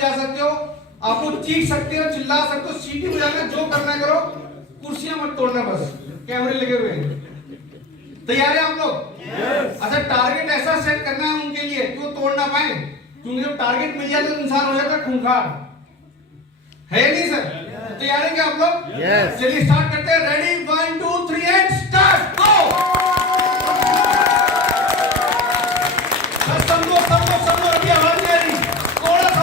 बजा सकते हो, आप लोग चीख सकते हो, चिल्ला सकते हो, सीटी बजाना, जो करना करो, कुर्सियां मत तोड़ना, बस कैमरे लगे हुए हैं। तैयार है आप लोग? अच्छा, टारगेट ऐसा सेट करना है उनके लिए कि वो तोड़ ना पाए, क्योंकि जब टारगेट मिल जाए तो इंसान हो जाता है खूंखार, है नहीं सर? तैयार है क्या आप लोग? चलिए स्टार्ट करते हैं। रेडी, 1 2 3 एंड स्टार्ट, गो। समझो अभी आवाज नहीं आ रही, थोड़ा सा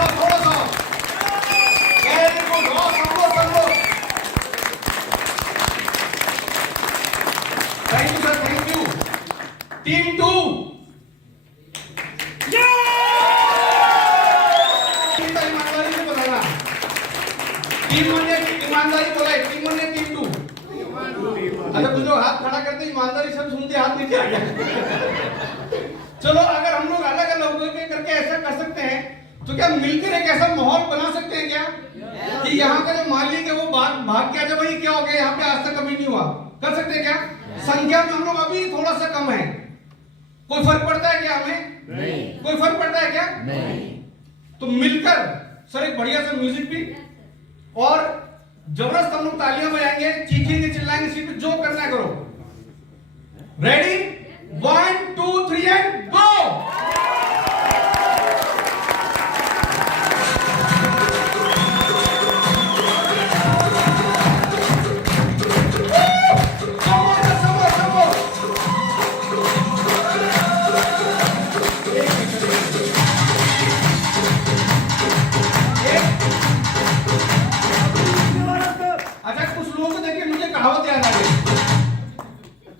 वेरी गुड, समझो। Thank you sir, thank you. Team 2 ईमानदारी से बताना, टीम 1 ने ईमानदारी बोला है, टीम 1 ने टीम 2। अच्छा, कुछ लोग हाथ खड़ा करते ईमानदारी सब सुनते हाथ नीचे आ गया। चलो, अगर हम लोग अलग अलग होकर करके ऐसा कर सकते हैं तो क्या मिलकर एक ऐसा माहौल बना सकते हैं क्या कि यहाँ का जो मालिक है वो भाग के आ जाए, भाई क्या हो गया यहाँ पे, आज तक कभी नहीं हुआ। कर सकते हैं क्या? संख्या में हम लोग अभी थोड़ा सा कम है, कोई फर्क पड़ता है क्या हमें? नहीं। कोई फर्क पड़ता है क्या? नहीं। तो मिलकर सर एक बढ़िया सा म्यूजिक भी और जबरदस्त हम लोग तालियां बजाएंगे, चीखेंगे, चिल्लाएंगे, सिर्फ जो करना है करो। Ready, 1 2 3 and go.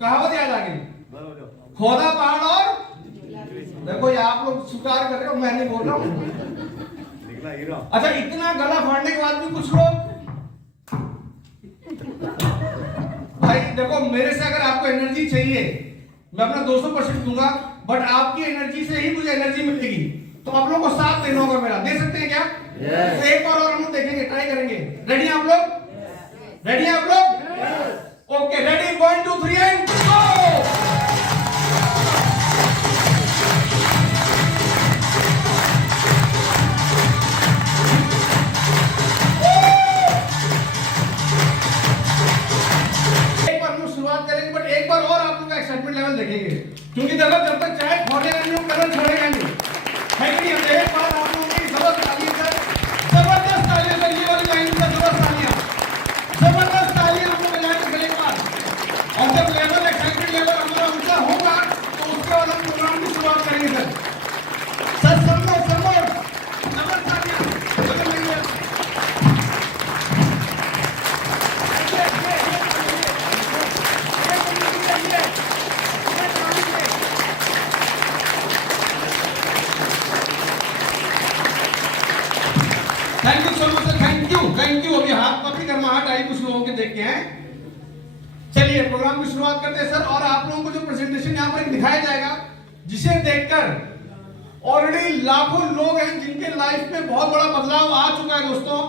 कहावत याद आ गई, खोदा पहाड़ और देखो, ये आप लोग स्वीकार कर रहे हो, मैं नहीं बोल रहा हूं। अच्छा, इतना गला फाड़ने के बाद भी कुछ लोग, भाई देखो, मेरे से अगर आपको एनर्जी चाहिए, मैं अपना 200% दूंगा, बट आपकी एनर्जी से ही मुझे एनर्जी मिलेगी, तो आप लोगों को साथ देना होगा मेरा। दे सकते हैं क्या? तो एक बार और हम लोग देखेंगे, ट्राई करेंगे। रेडी आप लोग? रेडी आप लोग? Okay, ready, 1 2 3 and go. एक बार हम शुरुआत करेंगे, बट एक बार और आप लोग का एक्साइटमेंट लेवल देखेंगे, क्योंकि देखो जब तक चाहे खोलेगा नहीं, कलर छोड़ेगा नहीं, है कि नहीं? एक बार आप लोगों की जबरदस्त तालियां सर, जबरदस्त तालियां सर, ये वाली लाइन पर जबरदस्त तालियां, जबरदस्त तालियां हम लोग बजाएंगे सर एक बार। और जब लेवल, एक्साइटमेंट लेवल हमारा ऊंचा होगा तो उसके बाद हम प्रोग्राम की शुरुआत करेंगे सर। सर समझो, जबरदस्त तालियां बदल लेंगे। Thank you so much sir, thank you. अभी हाथ पकड़ी गर्माहट आई कुछ लोगों के देख के हैं। चलिए प्रोग्राम की शुरुआत करते हैं सर, और आप लोगों को जो प्रेजेंटेशन यहाँ पर दिखाया जाएगा, जिसे देखकर ऑलरेडी लाखों लोग हैं जिनके लाइफ में बहुत बड़ा बदलाव आ चुका है दोस्तों।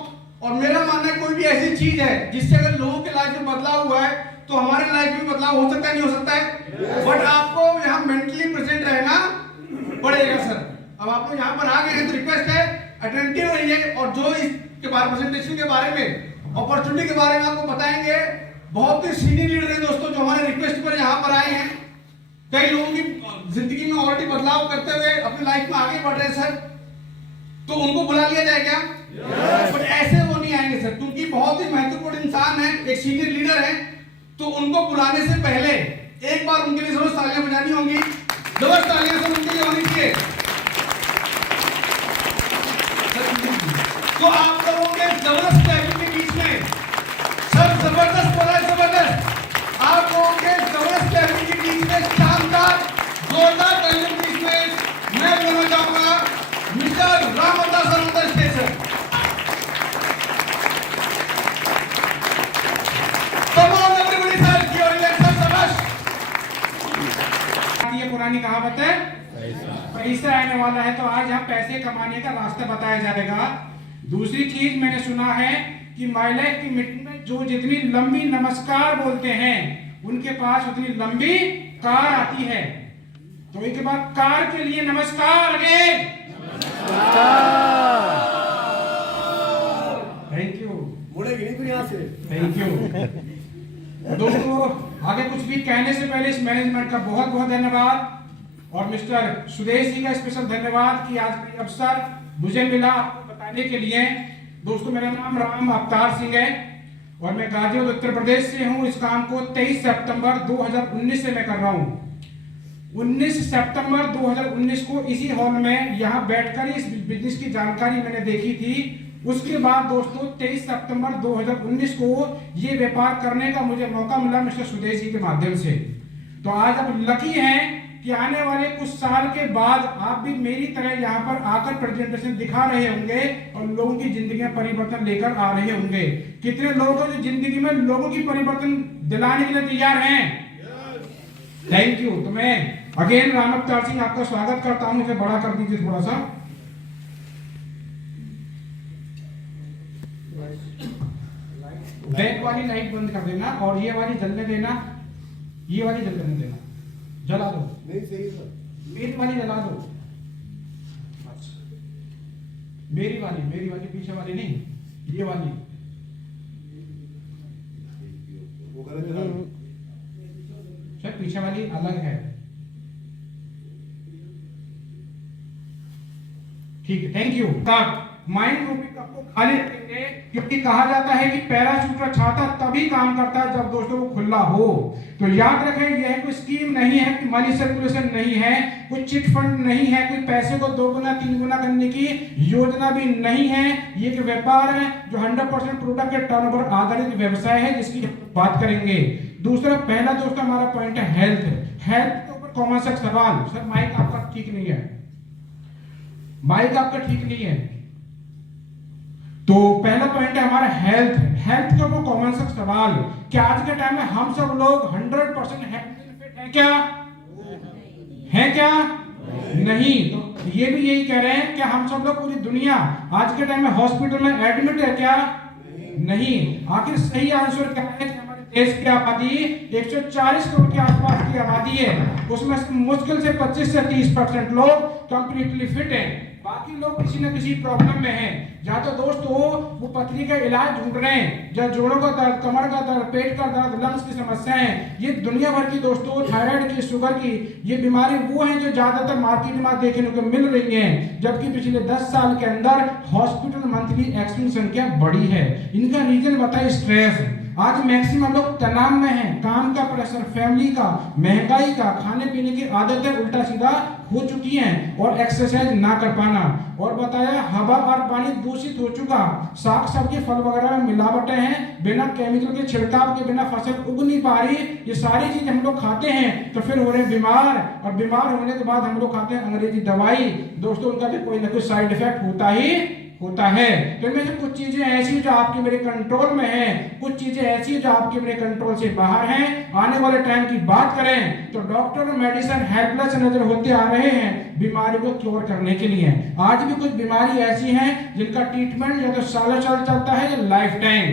और मेरा मानना है कोई भी ऐसी चीज है जिससे अगर लोगों के लाइफ में बदलाव हुआ है तो हमारे लाइफ में बदलाव हो सकता है, नहीं हो सकता है? बट आपको यहाँ मेंटली प्रेजेंट रहना पड़ेगा सर। अब आप लोग यहाँ पर आ गए हैं तो रिक्वेस्ट है अटेंटिव रहिए, और जो इसके बारे प्रेजेंटेशन के बारे में, अपॉर्चुनिटी के बारे में आपको बताएंगे। बहुत ही सीनियर लीडर हैं दोस्तों जो हमारे रिक्वेस्ट पर यहाँ पर आए हैं। कई लोगों की जिंदगी में ऑलरेडी बदलाव करते हुए अपनी लाइफ में आगे बढ़ रहे हैं सर, तो उनको बुला लिया जाए क्या? बट ऐसे वो नहीं आएंगे सर, क्योंकि बहुत ही महत्वपूर्ण इंसान है, एक सीनियर लीडर है, तो उनको बुलाने से पहले एक बार उनके लिए जरूर तालियां बजानी होंगी, जबरदस्त तालियां सब उनके लिए होनी चाहिए। तो आप लोगों के जबरदस्त क्लैपिंग के बीच में सब जबरदस्त बोला, जबरदस्त आप लोगों के जबरदस्त क्लैपिंग के बीच में शानदार जोरदार तालियों के बीच में मैं बोलना चाहूंगा मिस्टर रामदास सर स्टेशन। ये पुरानी कहावत है, पैसा आने वाला है, तो आज यहाँ पैसे कमाने का रास्ता बताया जाएगा। दूसरी चीज मैंने सुना है कि महिला की मीटिंग में जो जितनी लंबी नमस्कार बोलते हैं उनके पास उतनी लंबी कार आती है। तो इसके बाद कार के लिए नमस्कार अगेन। मुड़ेगी नहीं फिर यहाँ से। Thank you. दोस्तों आगे कुछ भी कहने से पहले इस मैनेजमेंट का बहुत बहुत धन्यवाद और मिस्टर सुदेश जी का स्पेशल धन्यवाद कि आज का अवसर मुझे मिला आपको बताने के लिए। दोस्तों मेरा नाम राम अवतार सिंह है और मैं गाजियाबाद उत्तर प्रदेश से हूँ। इस काम को 23 सितंबर 2019 से मैं कर रहा हूँ। 19 सितंबर 2019 को इसी हॉल में यहाँ बैठकर इस बिजनेस की जानकारी मैंने देखी थी। उसके बाद दोस्तों 23 सितंबर 2019 को ये व्यापार करने का मुझे मौका मिला मिस्टर सुदेश जी के माध्यम से। तो आज आप लकी हैं कि आने वाले कुछ साल के बाद आप भी मेरी तरह यहाँ पर आकर प्रेजेंटेशन दिखा रहे होंगे और लोगों की जिंदगी में परिवर्तन लेकर आ रहे होंगे। कितने लोग हैं जो जिंदगी में लोगों की परिवर्तन दिलाने के लिए तैयार हैं? Thank you. तो मैं अगेन राम अवतार सिंह आपका स्वागत करता हूं। इसे बड़ा कर दीजिए थोड़ा सा। बैक वाली लाइट बंद कर देना और ये वाली जलने देना, ये वाली जलने देना, जला दो। नहीं सही है सर। मेरी वाली जला दो। मेरी वाली पीछे वाली नहीं, ये वाली। वो गलत जला दो। सर पीछे वाली अलग है। ठीक है, थैंक यू। माइंड रूपी कप को खाली रखेंगे क्योंकि कहा जाता है कि पैराशूट का छाता तभी काम करता है जब दोस्तों वो खुला हो। तो याद रखें यह कोई स्कीम नहीं है, कि मनी सर्कुलेशन नहीं है, कोई चिट फंड नहीं है, कोई पैसे को 2 गुना 3 गुना करने की योजना भी नहीं है। ये एक व्यापार है जो 100% प्रोडक्ट के टर्नओवर आधारित व्यवसाय है जिसकी बात करेंगे। दूसरा पहला दोस्तों हमारा पॉइंट है हेल्थ। हेल्थ के ऊपर कॉमन सेक्स सवाल। सर माइक आपका ठीक नहीं है, माइक आपका ठीक नहीं है। तो पहला पॉइंट है हमारा हेल्थ। हेल्थ के ऊपर कॉमन सेंस सवाल। क्या आज के टाइम में हम सब लोग 100% फिट हैं क्या? हैं क्या? नहीं। तो ये भी यही कह रहे हैं कि हम सब लोग पूरी दुनिया आज के टाइम में हॉस्पिटल में एडमिट है क्या? नहीं। आखिर सही आंसर क्या है? हमारे देश की आबादी 140 करोड़ के आसपास की आबादी है, उसमें मुश्किल से 25 से 30% लोग कंप्लीटली फिट हैं, बाकी लोग किसी न किसी प्रॉब्लम में हैं। या तो दोस्तों वो पथरी का इलाज ढूंढ रहे हैं, या जोड़ों का दर्द, कमर का दर्द, पेट का दर्द, लंग्स की समस्याएं, ये दुनिया भर की दोस्तों थायराइड की, शुगर की, ये बीमारी वो हैं जो ज्यादातर मार्केट में देखने को मिल रही हैं, जबकि पिछले 10 साल के अंदर हॉस्पिटल मंथली एक्सीडेंट संख्या बढ़ी है। इनका रीजन बताइए स्ट्रेस। आज मैक्सिमम लोग तनाव में हैं, काम का प्रेशर, फैमिली का, महंगाई का, खाने पीने की आदतें उल्टा सीधा हो चुकी हैं और एक्सरसाइज ना कर पाना, और बताया हवा और पानी दूषित हो चुका, साग सब्जी फल वगैरह में मिलावटें हैं, बिना केमिकल के छिड़काव के बिना फसल उग नहीं पा रही। ये सारी चीज हम लोग खाते हैं तो फिर हो रहे बीमार, और बीमार होने के बाद हम लोग खाते हैं अंग्रेजी दवाई। दोस्तों उनका भी कोई ना कोई साइड इफेक्ट होता है। तो इनमें से कुछ चीजें ऐसी जो आपके मेरे कंट्रोल में हैं, कुछ चीजें ऐसी जो आपके मेरे कंट्रोल से बाहर हैं। आने वाले टाइम की बात करें तो डॉक्टर और मेडिसिन हेल्पलेस नजर होते आ रहे हैं बीमारी को क्योर करने के लिए। आज भी कुछ बीमारी ऐसी हैं जिनका ट्रीटमेंट या तो सालों साल चलता है या लाइफ टाइम।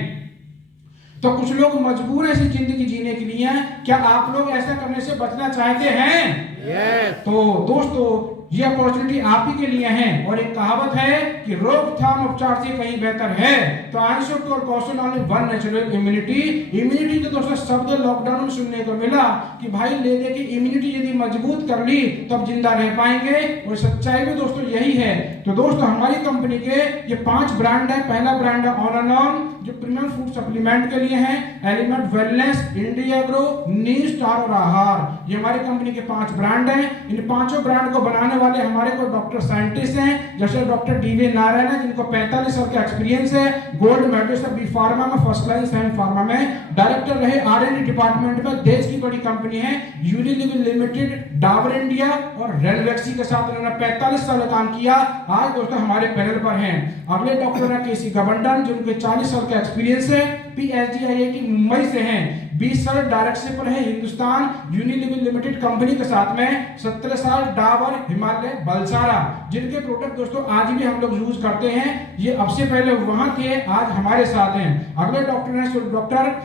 तो कुछ लोग मजबूर ऐसी जिंदगी जीने के लिए। क्या आप लोग ऐसा करने से बचना चाहते हैं? yes. तो दोस्तों ये अपॉर्चुनिटी आप ही के लिए है, और एक कहावत है कि रोकथाम उपचार से कहीं बेहतर है। तो answer to question only one natural immunity. Immunity तो दोस्तों शब्द लॉकडाउन में सुनने को मिला कि भाई ले दे की इम्यूनिटी यदि मजबूत कर ली तब जिंदा रह पाएंगे, और सच्चाई भी दोस्तों यही है। तो दोस्तों हमारी कंपनी के ये 5 ब्रांड है। पहला ब्रांड है ऑन एंड ऑन जो प्रीमियम फूड सप्लीमेंट के लिए है, element wellness, India grow, new star और आहार। ये हमारी कंपनी के 5 ब्रांड हैं। इन 5 ब्रांड को बनाने वाले हमारे को डॉक्टर साइंटिस्ट हैं, जैसे डॉक्टर डीवी नारायण है जिनको 45 साल का एक्सपीरियंस है, गोल्ड मेडलिस्ट बी फार्मा में, फर्स्ट क्लास साइन फार्मा में डायरेक्टर रहे, R&D डिपार्टमेंट में। देश की बड़ी कंपनी है यूनिलिवर लिमिटेड, डाबर इंडिया और रेलवेक्सी के साथ उन्होंने 45 साल काम किया। आज दोस्तों हमारे पैनल पर हैं। अगले डॉक्टर है केसी गवर्नर जिनके 40 साल का एक्सपीरियंस है, PhD IIT मुंबई से हैं, 20 साल डायरेक्टरशिप है हिंदुस्तान यूनिलिवर लिमिटेड कंपनी के साथ में, 17 साल डाबर, हिमालय, बलसारा, जिनके प्रोडक्ट दोस्तों आज भी हम लोग यूज करते हैं। ये अब से पहले वहां थे, आज हमारे साथ हैं। अगले डॉक्टर हैं डॉक्टर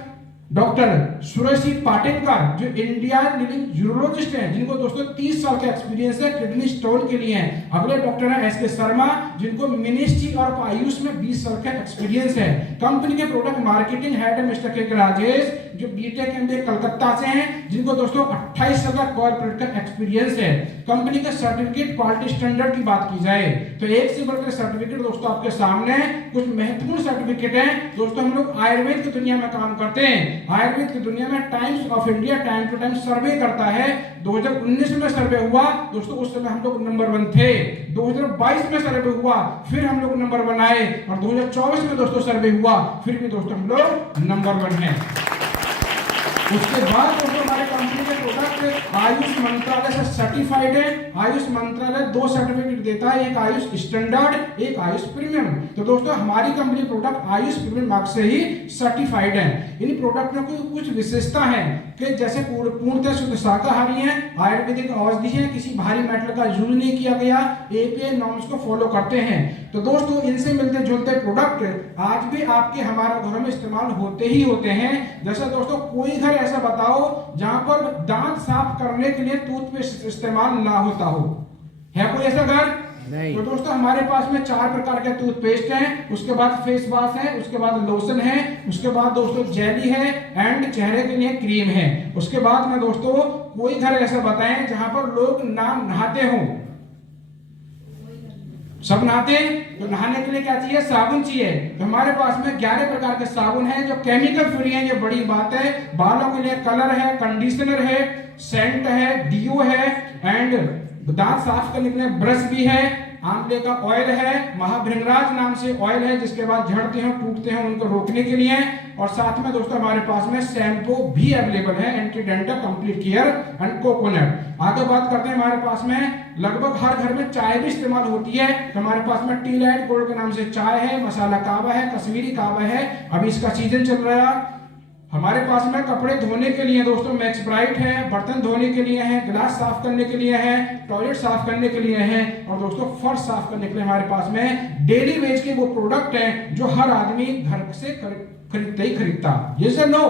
डॉक्टर सुरेशी पाटेकर जो इंडिया लीडिंग यूरोलॉजिस्ट हैं, जिनको दोस्तों 30 साल का एक्सपीरियंस है किडनी स्टोन के लिए हैं। अगले डॉक्टर हैं एस के शर्मा, जिनको मिनिस्ट्री और आयुष में 20 साल का एक्सपीरियंस है। कंपनी के प्रोडक्ट मार्केटिंग हेड है मिस्टर के राजेश, जो बीटेक एमबीए कलकत्ता से हैं, जिनको दोस्तों 28 साल का कॉर्पोरेट का एक्सपीरियंस है। कंपनी के सर्टिफिकेट क्वालिटी स्टैंडर्ड की बात की जाए तो एक से बढ़कर सर्टिफिकेट दोस्तों आपके सामने कुछ महत्वपूर्ण सर्टिफिकेट हैं। दोस्तों हम लोग आयुर्वेद की दुनिया में काम करते हैं। आयुर्वेद की दुनिया में Times of India time to time survey करता है। 2019 में सर्वे हुआ दोस्तों, उस समय हम लोग नंबर 1 थे। 2022 में सर्वे हुआ, फिर हम लोग नंबर 1 आए, और 2024 में दोस्तों सर्वे हुआ, फिर भी दोस्तों हम लोग नंबर 1 हैं। उसके बाद दोस्तों हमारे कंपनी के प्रोडक्ट आयुष मंत्रालय से सर्टिफाइड है। आयुष मंत्रालय 2 सर्टिफिकेट देता है, एक आयुष स्टैंडर्ड, एक आयुष प्रीमियम। तो दोस्तों हमारी company product Ayush premium mark से ही सर्टिफाइड है। इन प्रोडक्ट में कुछ विशेषता है कि जैसे पूर्णतः शुद्ध शाकाहारी है, आयुर्वेदिक औषधि है, किसी भारी मेटल का यूज नहीं किया गया, एपीआई नॉर्म्स को फॉलो करते हैं। तो दोस्तों इनसे मिलते जुलते प्रोडक्ट आज भी आपके हमारे घरों में इस्तेमाल होते ही होते हैं। जैसे दोस्तों कोई घर ऐसा बताओ जहां पर दांत साफ करने के लिए टूथपेस्ट इस्तेमाल ना होता हो, है कोई ऐसा घर? नहीं। तो दोस्तों हमारे पास में 4 प्रकार के टूथपेस्ट हैं, उसके बाद फेस वॉश है, उसके बाद लोशन है, उसके बाद दोस्तों जेली है, एंड चेहरे के लिए क्रीम है। उसके बाद में दोस्तों कोई घर ऐसा बताएं जहां पर लोग ना नहाते हों। सब नहाते हैं, तो नहाने के लिए क्या चाहिए? साबुन चाहिए। तो हमारे पास में 11 प्रकार के साबुन हैं जो केमिकल फ्री हैं, ये बड़ी बात है। बालों के लिए कलर है, कंडीशनर है, सेंट है, डीओ है, एंड दांत साफ करने के लिए ब्रश भी है, आंवले का ऑयल है, महाभृंगराज नाम से ऑयल है, जिसके बाद झड़ते हैं टूटते हैं उनको रोकने के लिए। और साथ में दोस्तों हमारे पास में शैम्पू भी अवेलेबल है, anti dental complete care and coconut. आगे बात करते हैं, हमारे पास में लगभग हर घर में चाय भी इस्तेमाल होती है। तो हमारे पास में टी लाइट गोल्ड के नाम से चाय है, मसाला कावा है, कश्मीरी कावा है, अभी इसका सीजन चल रहा है। हमारे पास में कपड़े धोने के लिए दोस्तों मैक्स ब्राइट है, बर्तन धोने के लिए है, गिलास साफ करने के लिए है, टॉयलेट साफ करने के लिए है, और दोस्तों फर्श साफ करने के लिए हमारे पास में डेली वेज के वो प्रोडक्ट हैं जो हर आदमी घर से खरीदते ही खरीदता। ये से नो।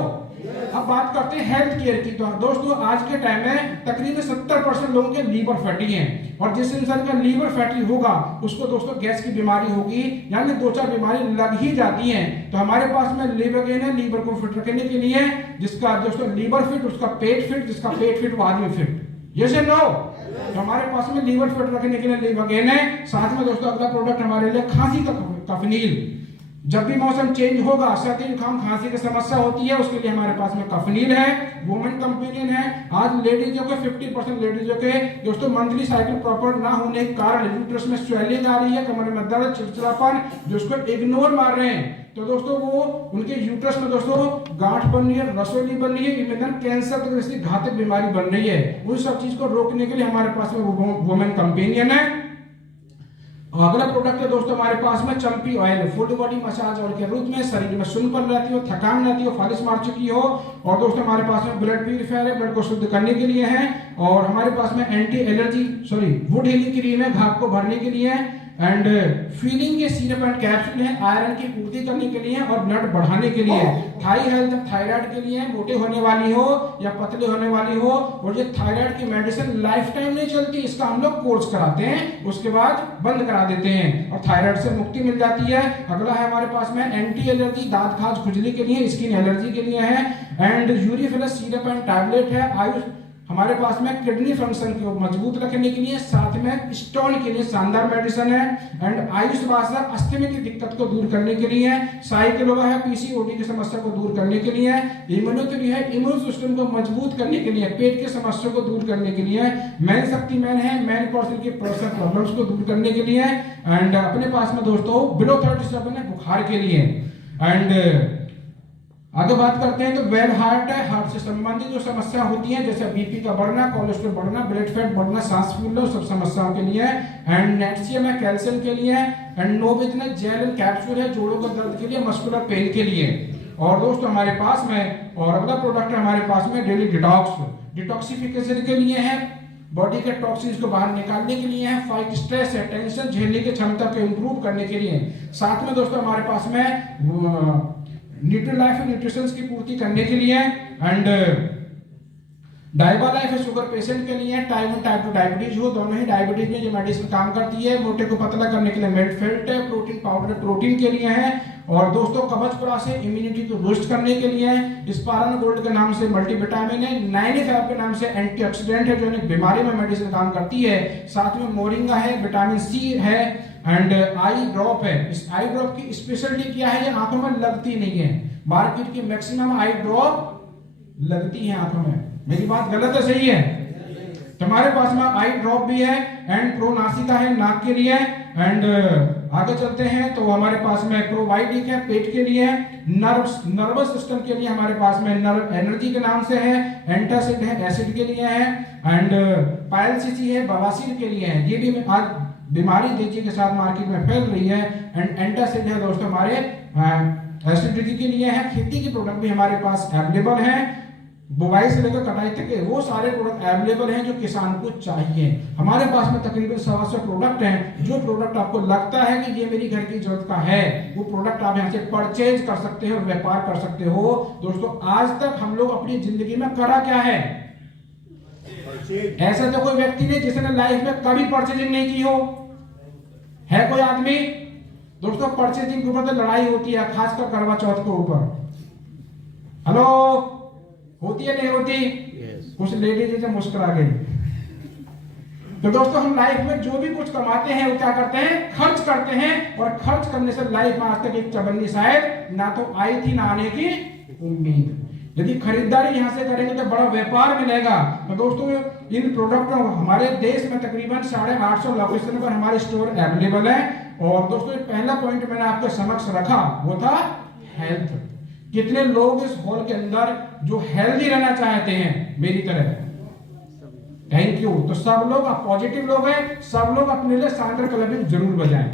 अब बात करते हैं हेल्थ केयर की। तो दोस्तों आज के टाइम में तकरीबन 70% लोगों के लीवर फैटी हैं, और जिस इंसान का लीवर फैटी होगा उसको दोस्तों गैस की बीमारी होगी, यानी 2-4 बीमारी लग ही जाती हैं। तो हमारे पास में लिवरगेन है, लीवर को फिट रखने के लिए, जिसका दोस्तों लीवर फिट, उसका पेट फिट, जिसका पेट फिट वो आदमी फिट। ये से नो। तो हमारे पास में लीवर फिट रखने के लिए लिवरगेन है। साथ में दोस्तों अगला प्रोडक्ट हमारे लिए खांसी का कफनील। जब भी मौसम चेंज होगा, सर्दी जुकाम खांसी की समस्या होती है, उसके लिए हमारे पास में कफनील है, वुमेन कंपेनियन है। आज लेडीजों के 50% लेडीजों के दोस्तों मंथली साइकिल प्रॉपर ना होने के कारण यूट्रस में स्वेलिंग आ रही है, कमर में दर्द, चिड़चिड़ापन, जिसको इग्नोर मार रहे हैं। तो दोस्तों वो उनके यूट्रस में दोस्तों गांठ बन रही है, रसोली बन रही है, इम्यूनल कैंसर जैसी घातक बीमारी बन रही है। उन सब चीज को रोकने के लिए हमारे पास में वुमेन कंपेनियन है। अगला प्रोडक्ट है दोस्तों हमारे पास में Champi oil, full body massage oil के रूप में, शरीर में सुनपन रहती हो, थकान रहती हो, फालिश मार चुकी हो। और दोस्तों हमारे पास में ब्लड प्यूरिफायर है, ब्लड को शुद्ध करने के लिए है। और हमारे पास में anti allergy would healing cream है, घाव को भरने के लिए, एंड फीलिंग के सिरप एंड कैप्सूल है, आयरन की पूर्ति करने के लिए और ब्लड बढ़ाने के लिए। थाई हेल्थ थायराइड के लिए, मोटे होने वाली हो या पतले होने वाली हो। और ये थायराइड की मेडिसिन लाइफ टाइम नहीं चलती, इसका हम लोग कोर्स कराते हैं, उसके बाद बंद करा देते हैं और थायराइड से मुक्ति मिल जाती है। अगला है हमारे पास में एंटी एलर्जी, दांत खाज खुजली के लिए, स्किन एलर्जी के लिए है, एंड यूरिफिलस सिरप एंड टैबलेट है। आयुष हमारे पास में किडनी फंक्शन को मजबूत रखने के लिए, साथ में स्टोन के लिए शानदार मेडिसिन है, एंड आयुष वासर अस्थमा की दिक्कत को दूर करने के लिए, साइक्लोवा है पीसीओडी की समस्या को दूर करने के लिए, इम्यूनोथेरेपी है इम्यून सिस्टम को मजबूत करने के लिए, पेट की समस्या को दूर करने के लिए, मैन शक्ति मैन है मैन पर्सन की पर्सनल प्रॉब्लम्स को दूर करने के लिए, एंड अपने पास में दोस्तों बिलो 37 है बुखार के लिए। एंड आगे बात करते हैं तो वेल हार्ट है, हार्ट से संबंधित जो समस्या होती है जैसे बीपी का बढ़ना, कोलेस्ट्रॉल बढ़ना, ब्लड फैट बढ़ना, सांस फूलना, सब समस्याओं के लिए। एंड नेटशियम है कैल्शियम के लिए, एंड नोविजन जेल एंड कैप्सूल है जोड़ों के दर्द के लिए, मस्कुलर पेन के लिए। और दोस्तों हमारे पास में और अगला प्रोडक्ट है हमारे पास में डेली डिटॉक्स, डिटॉक्सिफिकेशन के लिए है, बॉडी के टॉक्सिन्स को बाहर निकालने के लिए है, फाइट स्ट्रेस है, टेंशन झेलने की क्षमता को इंप्रूव करने के लिए। साथ में दोस्तों हमारे पास में न्यूट्रीलाइफ न्यूट्रिशंस की पूर्ति करने के लिए, एंड डायबा लाइफ है शुगर पेशेंट के लिए, टाइप 1 टाइप 2 डायबिटीज हो, दोनों ही डायबिटीज में ये मेडिसिन काम करती है। मोटे को पतला करने के लिए मेडफेल्ट है, प्रोटीन पाउडर प्रोटीन के लिए है, और दोस्तों कवच प्लस है इम्यूनिटी को बूस्ट करने के लिए है। स्पारन गोल्ड के नाम से मल्टीविटामिन है, 95 के नाम से एंटीऑक्सीडेंट है जो अनेक बीमारी में मेडिसिन काम करती है। साथ में मोरिंगा है, विटामिन सी है, एंड आई ड्रॉप है। इस आई ड्रॉप की स्पेशलिटी क्या है, ये आंखों में लगती नहीं है। मार्केट की मैक्सिमम आई ड्रॉप लगती है आंखों में। मेरी बात गलत है सही है? तो हमारे पास में आई ड्रॉप भी है, एंड प्रोनासिका है नाक के लिए, एंड आगे चलते हैं तो हमारे पास में प्रोबायोटिक है पेट के लिए, नर्वस सिस्टम के लिए हमारे पास में नर्व एनर्जी के नाम से है, एंटासिड है एसिड के लिए है, एंड पाइलसीसी है बवासीर के लिए है। ये भी आज बीमारी तेजी के साथ मार्केट में फैल रही है, एंड एंटासिड है दोस्तों हमारे एसिडिटी के लिए है। खेती के प्रोडक्ट भी हमारे पास अवेलेबल है, बुवाई से लेकर कटाई तक के वो सारे प्रोडक्ट अवेलेबल हैं जो किसान को चाहिए। हमारे पास में तकरीबन 700 प्रोडक्ट हैं। जो प्रोडक्ट आपको लगता है कि ये मेरी घर की जरूरत का है, वो प्रोडक्ट आप यहाँ से परचेज कर सकते हो और व्यापार कर सकते हो। दोस्तों आज तक हम लोग अपनी जिंदगी में करा क्या है? ऐसा तो कोई व्यक्ति नहीं जिसने लाइफ में कभी परचेजिंग नहीं की हो, है कोई आदमी? दोस्तों परचेजिंग के ऊपर तो लड़ाई होती है, खासकर करवा चौथ के ऊपर। हेलो, होती है नहीं होती? कुछ लेडीज से मुस्कुरा गई। तो दोस्तों हम लाइफ में जो भी कुछ कमाते हैं वो क्या करते हैं? खर्च करते हैं, और खर्च करने से लाइफ में आज तक एक चबन्नी शायद ना तो आई थी ना आने की उम्मीद। यदि खरीदारी यहाँ से करेंगे तो बड़ा व्यापार मिलेगा। तो दोस्तों इन प्रोडक्ट हमारे देश में तकरीबन 850 लोकेशन पर हमारे स्टोर अवेलेबल है। और दोस्तों पहला पॉइंट मैंने आपके समक्ष रखा वो था हेल्थ। कितने लोग इस हॉल के अंदर जो हेल्दी रहना चाहते हैं मेरी तरह? Thank you. तो सब लोग आप पॉजिटिव लोग हैं, सब लोग अपने लिए शानदार क्लबिंग जरूर बजाएं।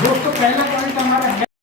दोस्तों पहला पॉइंट हमारा